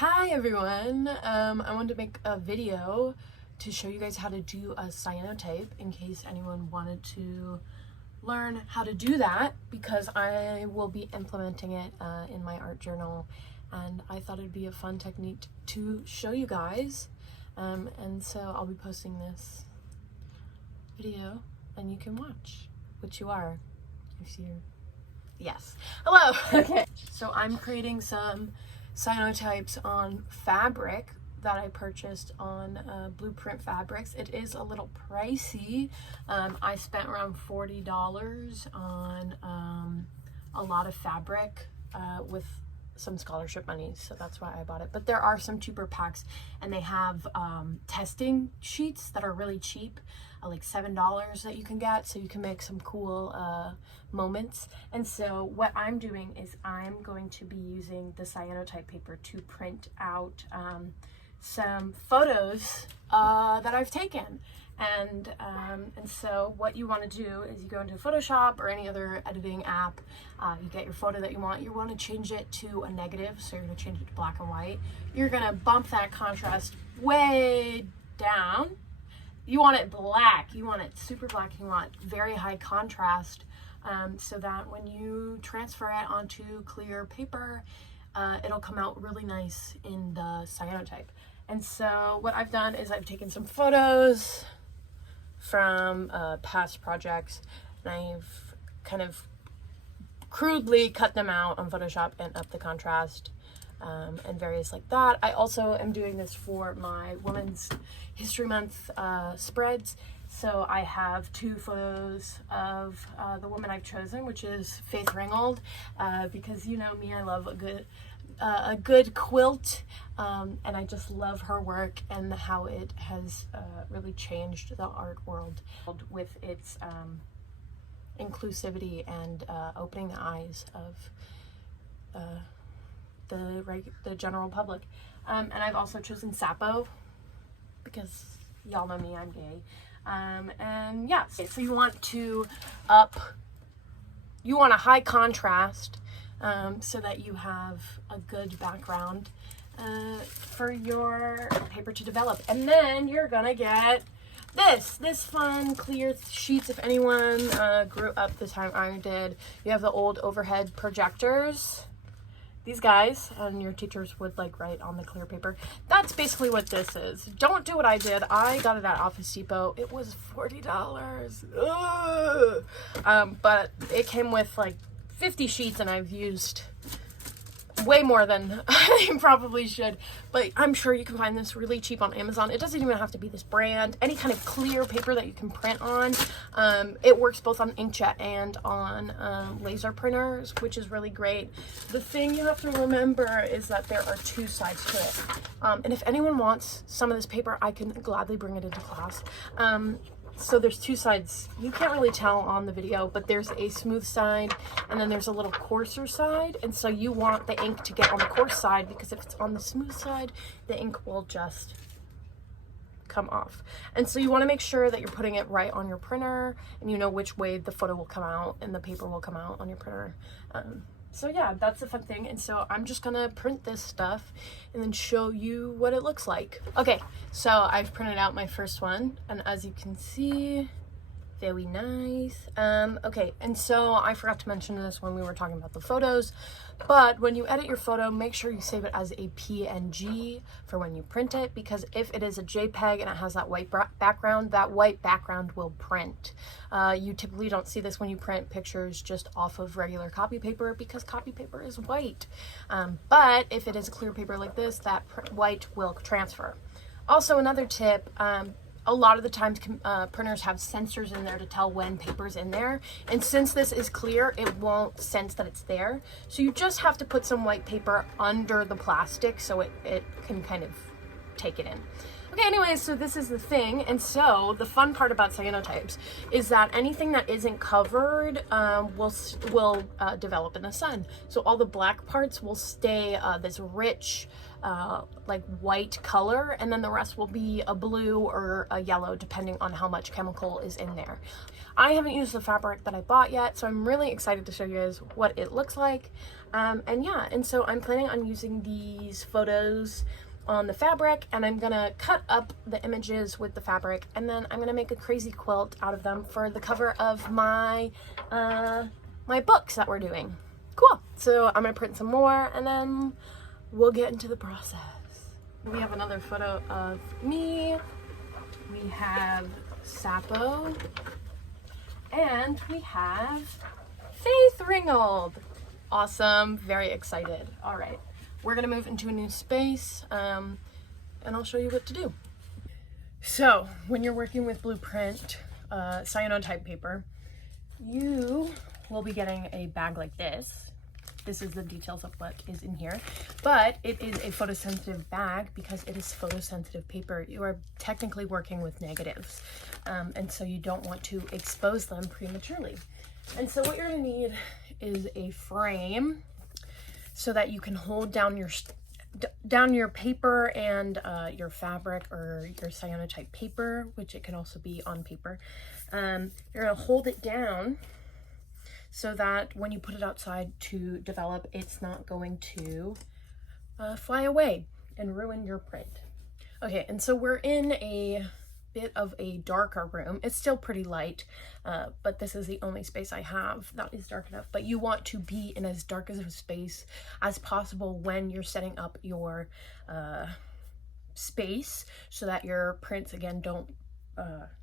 Hi everyone, I wanted to make a video to show you guys how to do a cyanotype in case anyone wanted to learn how to do that, because I will be implementing it in my art journal, and I thought it'd be a fun technique to show you guys, and so I'll be posting this video and you can watch, which you are if you're yes. Hello. Okay, so I'm creating some cyanotypes on fabric that I purchased on Blueprint Fabrics. It is a little pricey. I spent around $40 on a lot of fabric with some scholarship money, so that's why I bought it. But there are some cheaper packs, and they have testing sheets that are really cheap, like $7 that you can get, so you can make some cool moments. And so what I'm doing is I'm going to be using the cyanotype paper to print out some photos that I've taken. And so what you want to do is you go into Photoshop or any other editing app, you get your photo that you want to change it to a negative, so you're going to change it to black and white. You're going to bump that contrast way down. You want it black, you want it super black, you want very high contrast, so that when you transfer it onto clear paper, it'll come out really nice in the cyanotype. And so what I've done is I've taken some photos from past projects, and I've kind of crudely cut them out on Photoshop and up the contrast and various like that. I also am doing this for my Women's History Month spreads. So I have two photos of the woman I've chosen, which is Faith Ringgold, because you know me, I love a good quilt, and I just love her work and how it has really changed the art world with its inclusivity and opening the eyes of the general public. And I've also chosen Sappho because y'all know me, I'm gay. And yeah, so you want a high contrast so that you have a good background for your paper to develop. And then you're gonna get this fun clear sheets. If anyone grew up the time I did, you have the old overhead projectors, these guys, and your teachers would like write on the clear paper. That's basically what this is. Don't do what I did. I got it at Office Depot. It was $40. But it came with like 50 sheets, and I've used way more than I probably should, but I'm sure you can find this really cheap on Amazon. It doesn't even have to be this brand. Any kind of clear paper that you can print on. It works both on inkjet and on laser printers, which is really great. The thing you have to remember is that there are two sides to it, and if anyone wants some of this paper, I can gladly bring it into class. So there's two sides. You can't really tell on the video, but there's a smooth side and then there's a little coarser side. And so you want the ink to get on the coarse side, because if it's on the smooth side, the ink will just come off. And so you want to make sure that you're putting it right on your printer, and you know which way the photo will come out and the paper will come out on your printer. So yeah, that's the fun thing. And so I'm just gonna print this stuff and then show you what it looks like. Okay, so I've printed out my first one, and as you can see, very nice. Okay, and so I forgot to mention this when we were talking about the photos, but when you edit your photo, make sure you save it as a PNG for when you print it, because if it is a JPEG and it has that white background, that white background will print. You typically don't see this when you print pictures just off of regular copy paper, because copy paper is white. But if it is a clear paper like this, that white will transfer. Also, another tip, a lot of the times printers have sensors in there to tell when paper's in there, and since this is clear, it won't sense that it's there. So you just have to put some white paper under the plastic so it can kind of take it in. Okay, anyways, so this is the thing, and so the fun part about cyanotypes is that anything that isn't covered will develop in the sun. So all the black parts will stay this rich like white color, and then the rest will be a blue or a yellow depending on how much chemical is in there. I haven't used the fabric that I bought yet, so I'm really excited to show you guys what it looks like. And yeah, and so I'm planning on using these photos on the fabric, and I'm gonna cut up the images with the fabric, and then I'm gonna make a crazy quilt out of them for the cover of my my books that we're doing. Cool. So I'm gonna print some more, and then we'll get into the process. We have another photo of me. We have Sapo, and we have Faith Ringgold. Awesome, very excited. All right, we're gonna move into a new space, and I'll show you what to do. So when you're working with blueprint cyanotype paper, you will be getting a bag like this. This is the details of what is in here, but it is a photosensitive bag because it is photosensitive paper. You are technically working with negatives, and so you don't want to expose them prematurely. And so what you're gonna need is a frame so that you can hold down your paper and your fabric or your cyanotype paper, which it can also be on paper. You're gonna hold it down so that when you put it outside to develop, it's not going to fly away and ruin your print. Okay, and so we're in a bit of a darker room. It's still pretty light, but this is the only space I have that is dark enough. But you want to be in as dark as a space as possible when you're setting up your space so that your prints, again, don't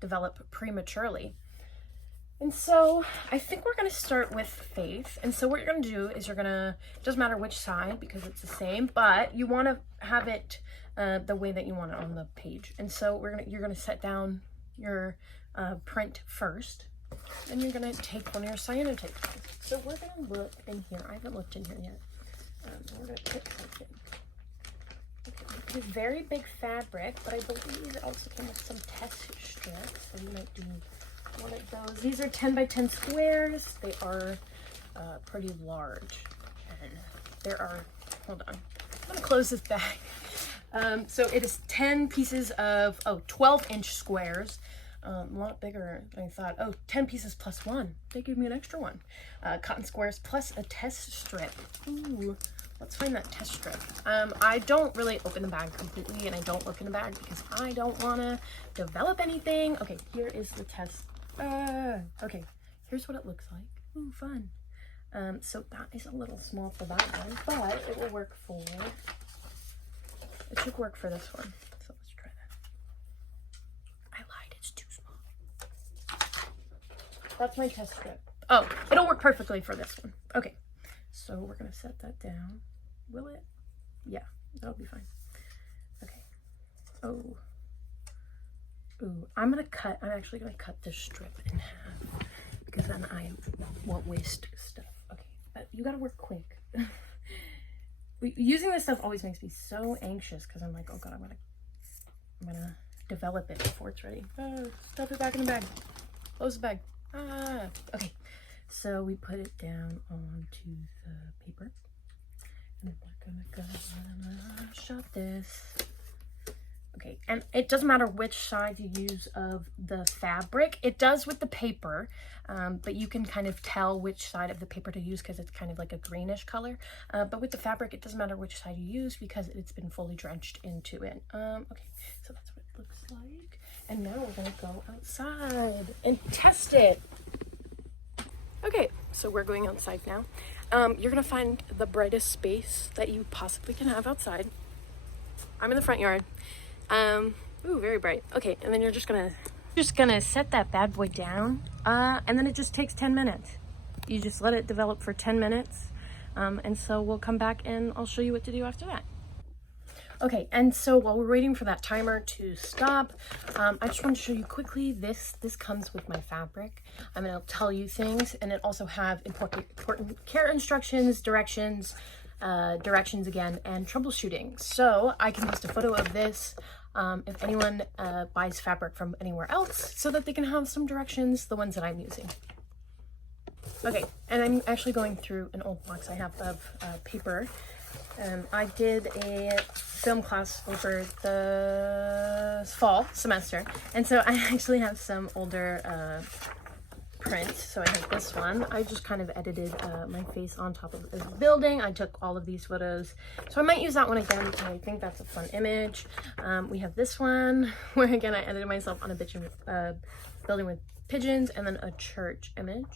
develop prematurely. And so I think we're going to start with Faith. And so what you're going to do is it doesn't matter which side because it's the same, but you want to have it the way that you want it on the page. And so you're going to set down your print first, and you're going to take one of your cyanotypes. So we're going to look in here. I haven't looked in here yet. We're going to pick something. Okay. It is very big fabric, but I believe it also came with some test strips, so you might do one of those. These are 10 by 10 squares. They are pretty large, and there are, hold on, I'm gonna close this bag. So it is 10 pieces of 12-inch squares, a lot bigger than I thought. 10 pieces plus one. They gave me an extra one. Cotton squares plus a test strip. Ooh, let's find that test strip. I don't really open the bag completely, and I don't look in the bag because I don't want to develop anything. Okay, here is the test. Okay, here's what it looks like. Ooh, fun. So that is a little small for that one, but it will work for, it should work for this one. So let's try that. I lied, it's too small. That's my test strip. Oh, it'll work perfectly for this one. Okay, so we're gonna set that down. Will it? Yeah, that'll be fine. Okay. Oh. Ooh, I'm actually gonna cut this strip in half because then I won't waste stuff. Okay, but you gotta work quick. Using this stuff always makes me so anxious because I'm like, oh god, I'm gonna develop it before it's ready. Stuff it back in the bag. Close the bag. Okay, so we put it down onto the paper, and we're gonna shove this. Okay, and it doesn't matter which side you use of the fabric. It does with the paper, but you can kind of tell which side of the paper to use because it's kind of like a greenish color. But with the fabric, it doesn't matter which side you use because it's been fully drenched into it. Okay, so that's what it looks like. And now we're gonna go outside and test it. Okay, so we're going outside now. You're gonna find the brightest space that you possibly can have outside. I'm in the front yard. Ooh, very bright. Okay, and then you're just gonna set that bad boy down, and then it just takes 10 minutes. You just let it develop for 10 minutes, and so we'll come back and I'll show you what to do after that. Okay, and so while we're waiting for that timer to stop, I just want to show you quickly, this comes with my fabric. I'm gonna tell you things, and it also have important care instructions, directions again, and troubleshooting. So I can post a photo of this if anyone buys fabric from anywhere else so that they can have some directions, the ones that I'm using. Okay, and I'm actually going through an old box I have of paper. I did a film class over the fall semester, and so I actually have some older prints. So I have this one. I just kind of edited my face on top of this building. I took all of these photos. So I might use that one again. I think that's a fun image. We have this one where again I edited myself on a building with pigeons, and then a church image.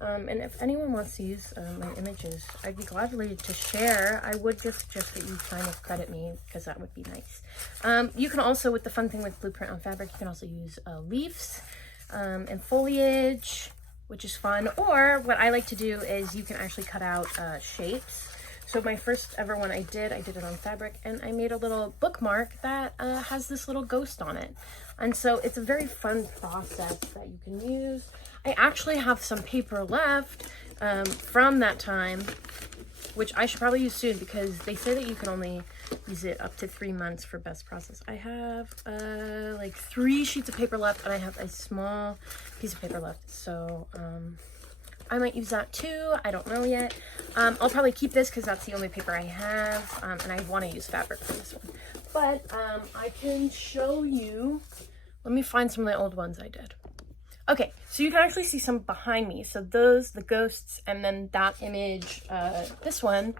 And if anyone wants to use my images, I'd be gladly to share. I would just suggest that you kind of credit me, because that would be nice. You can also, with the fun thing with Blueprint on Fabric, you can also use leaves and foliage, which is fun. Or what I like to do is you can actually cut out shapes. So my first ever one I did it on fabric, and I made a little bookmark that has this little ghost on it. And so it's a very fun process that you can use. I actually have some paper left from that time, which I should probably use soon, because they say that you can only use it up to 3 months for best process. I have like 3 sheets of paper left, and I have a small piece of paper left. So I might use that too. I don't know yet. I'll probably keep this because that's the only paper I have, and I want to use fabric for this one. But I can show you. Let me find some of the old ones I did. Okay, so you can actually see some behind me. So those, the ghosts, and then that image, this one,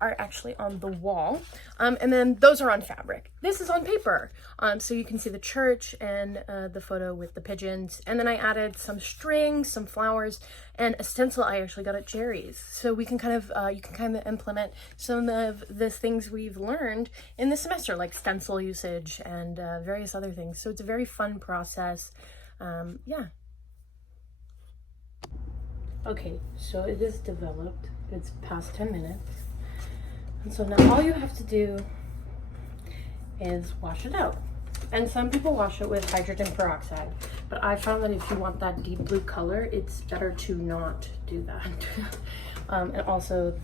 are actually on the wall. And then those are on fabric. This is on paper. So you can see the church and the photo with the pigeons. And then I added some strings, some flowers, and a stencil I actually got at Jerry's. So we can kind of, you can kind of implement some of the things we've learned in the semester, like stencil usage and various other things. So it's a very fun process. Yeah. Okay, so it is developed. It's past 10 minutes. And so now all you have to do is wash it out. And some people wash it with hydrogen peroxide, but I found that if you want that deep blue color, it's better to not do that. And also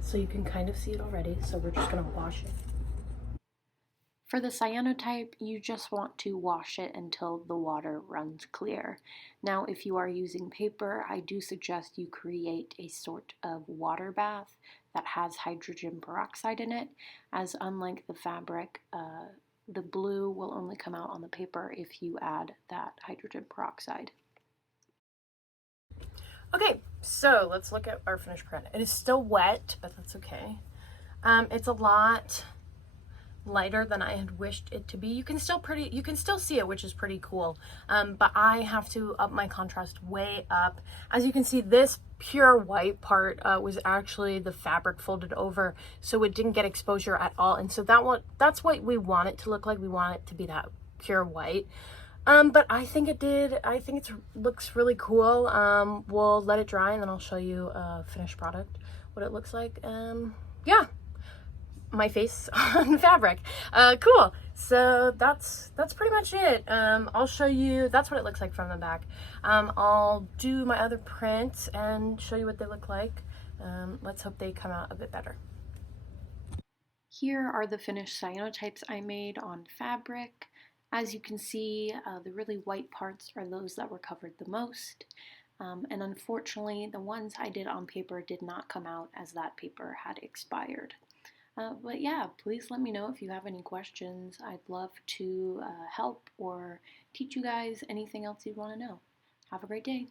so you can kind of see it already, so we're just gonna wash it. For the cyanotype, you just want to wash it until the water runs clear. Now, if you are using paper, I do suggest you create a sort of water bath that has hydrogen peroxide in it, as unlike the fabric, the blue will only come out on the paper if you add that hydrogen peroxide. Okay, so let's look at our finished print. It is still wet, but that's okay. It's a lot lighter than I had wished it to be. You can still see it, which is pretty cool. But I have to up my contrast way up. As you can see, this pure white part was actually the fabric folded over, so it didn't get exposure at all. And so that's what we want it to look like. We want it to be that pure white. But I think it did. I think it looks really cool. We'll let it dry, and then I'll show you a finished product, what it looks like. Yeah. My face on fabric. Cool. So that's pretty much it. I'll show you, that's what it looks like from the back. I'll do my other prints and show you what they look like. Let's hope they come out a bit better. Here are the finished cyanotypes I made on fabric. As you can see, the really white parts are those that were covered the most. And unfortunately, the ones I did on paper did not come out, as that paper had expired. But yeah, please let me know if you have any questions. I'd love to help or teach you guys anything else you'd want to know. Have a great day.